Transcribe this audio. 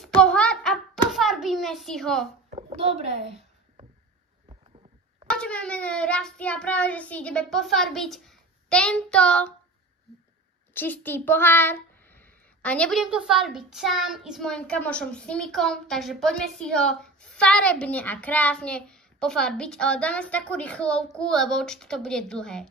doniesť pohár a pofarbíme si ho. Dobre. Moje meno je Rasty a práve, že si ideme pofarbiť tento čistý pohár. A nebudem to farbiť sám, i s mojim kamošom Simikom, takže poďme si ho farebne a krásne pofarbiť, ale dáme si takú rýchlovku, lebo určite to bude dlhé.